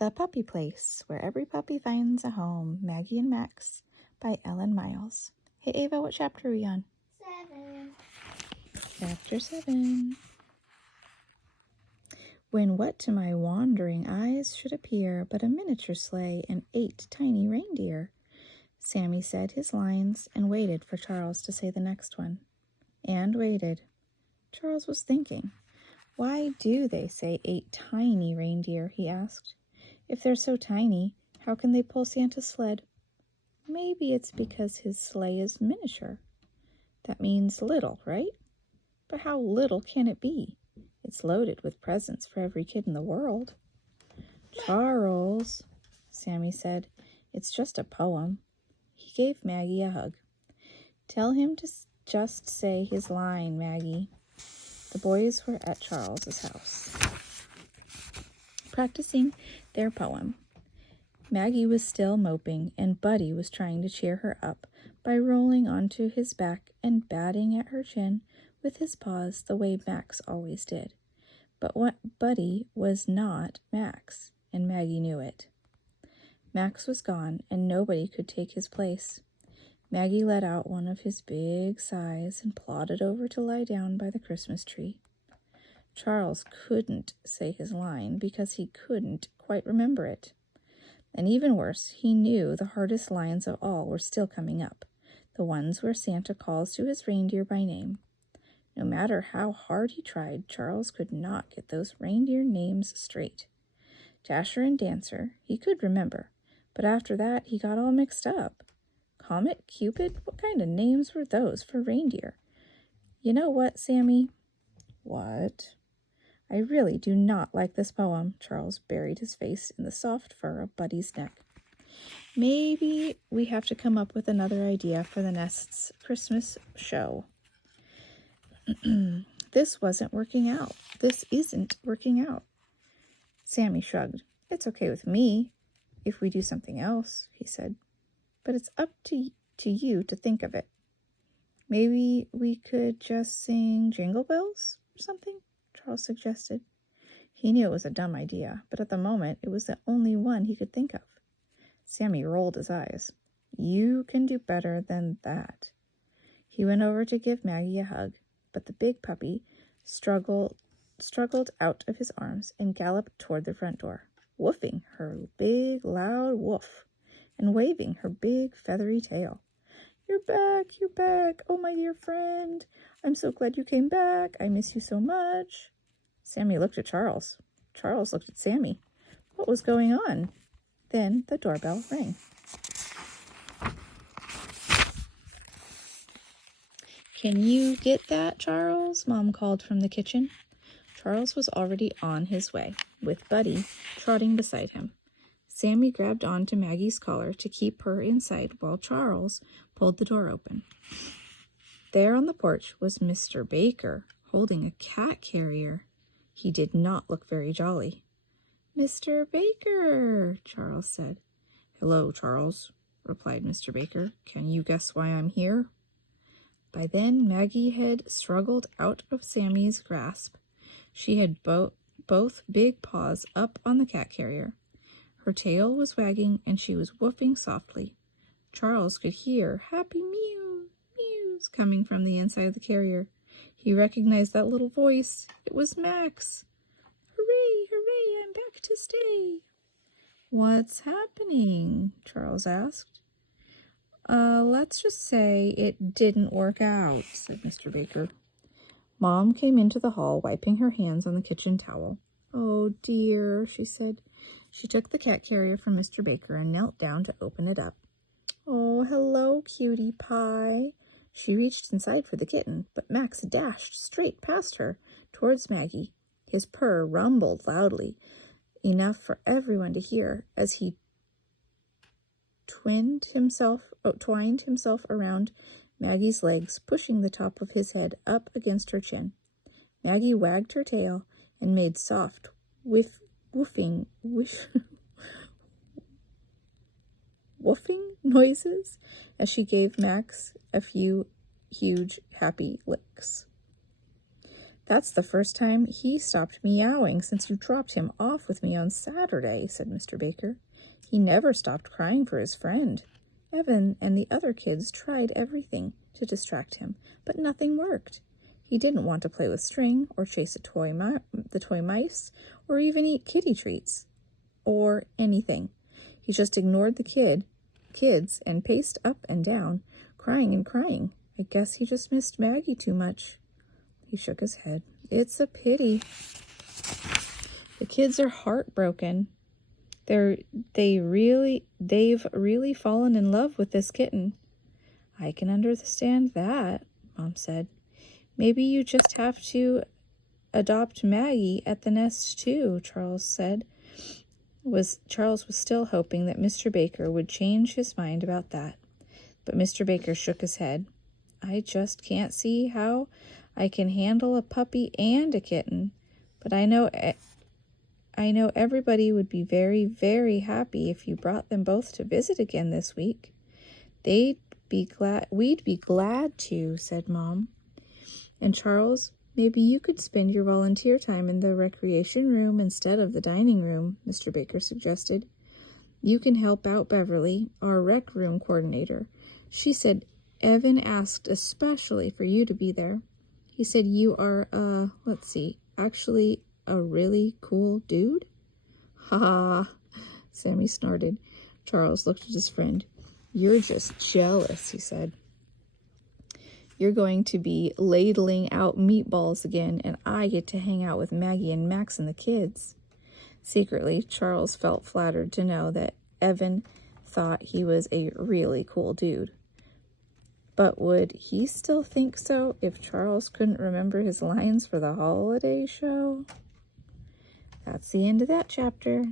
The Puppy Place, Where Every Puppy Finds a Home, Maggie and Max by Ellen Miles. Hey Ava, what chapter are we on? 7. Chapter 7. When what to my wandering eyes should appear but a miniature sleigh and 8 tiny reindeer? Sammy said his lines and waited for Charles to say the next one. And waited. Charles was thinking. Why do they say 8 tiny reindeer, he asked. If they're so tiny, how can they pull Santa's sled? Maybe it's because his sleigh is miniature. That means little, right? But how little can it be? It's loaded with presents for every kid in the world. Charles, Sammy said, it's just a poem. He gave Maggie a hug. Tell him to just say his line, Maggie. The boys were at Charles's house, practicing their poem. Maggie was still moping, and Buddy was trying to cheer her up by rolling onto his back and batting at her chin with his paws the way Max always did. But what Buddy was not Max, and Maggie knew it. Max was gone, and nobody could take his place. Maggie let out one of his big sighs and plodded over to lie down by the Christmas tree. Charles couldn't say his line because he couldn't quite remember it. And even worse, he knew the hardest lines of all were still coming up, the ones where Santa calls to his reindeer by name. No matter how hard he tried, Charles could not get those reindeer names straight. Dasher and Dancer he could remember, but after that he got all mixed up. Comet, Cupid, what kind of names were those for reindeer? You know what, Sammy? What? I really do not like this poem. Charles buried his face in the soft fur of Buddy's neck. Maybe we have to come up with another idea for the Nest's Christmas show. This wasn't working out. This isn't working out. Sammy shrugged. It's okay with me if we do something else, he said. But it's up to you to think of it. Maybe we could just sing Jingle Bells or something, Charles suggested. He knew it was a dumb idea, but at the moment it was the only one he could think of. Sammy rolled his eyes. You can do better than that. He went over to give Maggie a hug, but the big puppy struggled out of his arms and galloped toward the front door, woofing her big, loud woof and waving her big, feathery tail. You're back, oh my dear friend. I'm so glad you came back. I miss you so much. Sammy looked at Charles. Charles looked at Sammy. What was going on? Then the doorbell rang. Can you get that, Charles? Mom called from the kitchen. Charles was already on his way, with Buddy trotting beside him. Sammy grabbed onto Maggie's collar to keep her inside while Charles pulled the door open. There on the porch was Mr. Baker, holding a cat carrier. He did not look very jolly. Mr. Baker, Charles said. Hello, Charles, replied Mr. Baker. Can you guess why I'm here? By then, Maggie had struggled out of Sammy's grasp. She had both big paws up on the cat carrier. Her tail was wagging, and she was woofing softly. Charles could hear happy mews coming from the inside of the carrier. He recognized that little voice. It was Max. Hooray, hooray, I'm back to stay. What's happening? Charles asked. Let's just say it didn't work out, said Mr. Baker. Mom came into the hall, wiping her hands on the kitchen towel. Oh dear, she said. She took the cat carrier from Mr. Baker and knelt down to open it up. Oh, hello, cutie pie. She reached inside for the kitten, but Max dashed straight past her towards Maggie. His purr rumbled loudly, enough for everyone to hear as he twined himself around Maggie's legs, pushing the top of his head up against her chin. Maggie wagged her tail and made soft woofing noises as she gave Max a few huge happy licks. That's the first time he stopped meowing since you dropped him off with me on Saturday, said Mr. Baker. He never stopped crying for his friend. Evan and the other kids tried everything to distract him, but nothing worked. He didn't want to play with string or chase the toy mice or even eat kitty treats or anything. He just ignored the kids and paced up and down, crying and crying. I guess he just missed Maggie too much. He shook his head. It's a pity. The kids are heartbroken. They've really fallen in love with this kitten. I can understand that, Mom said. Maybe you just have to adopt Maggie at the nest too, Charles said. Charles was still hoping that Mr. Baker would change his mind about that. But Mr. Baker shook his head. I just can't see how I can handle a puppy and a kitten. But I know everybody would be very, very happy if you brought them both to visit again this week. We'd be glad to, said Mom. And Charles, maybe you could spend your volunteer time in the recreation room instead of the dining room, Mr. Baker suggested. You can help out Beverly, our rec room coordinator. She said Evan asked especially for you to be there. He said you are, actually a really cool dude? Ha ha, Sammy snorted. Charles looked at his friend. You're just jealous, he said. You're going to be ladling out meatballs again, and I get to hang out with Maggie and Max and the kids. Secretly, Charles felt flattered to know that Evan thought he was a really cool dude. But would he still think so if Charles couldn't remember his lines for the holiday show? That's the end of that chapter.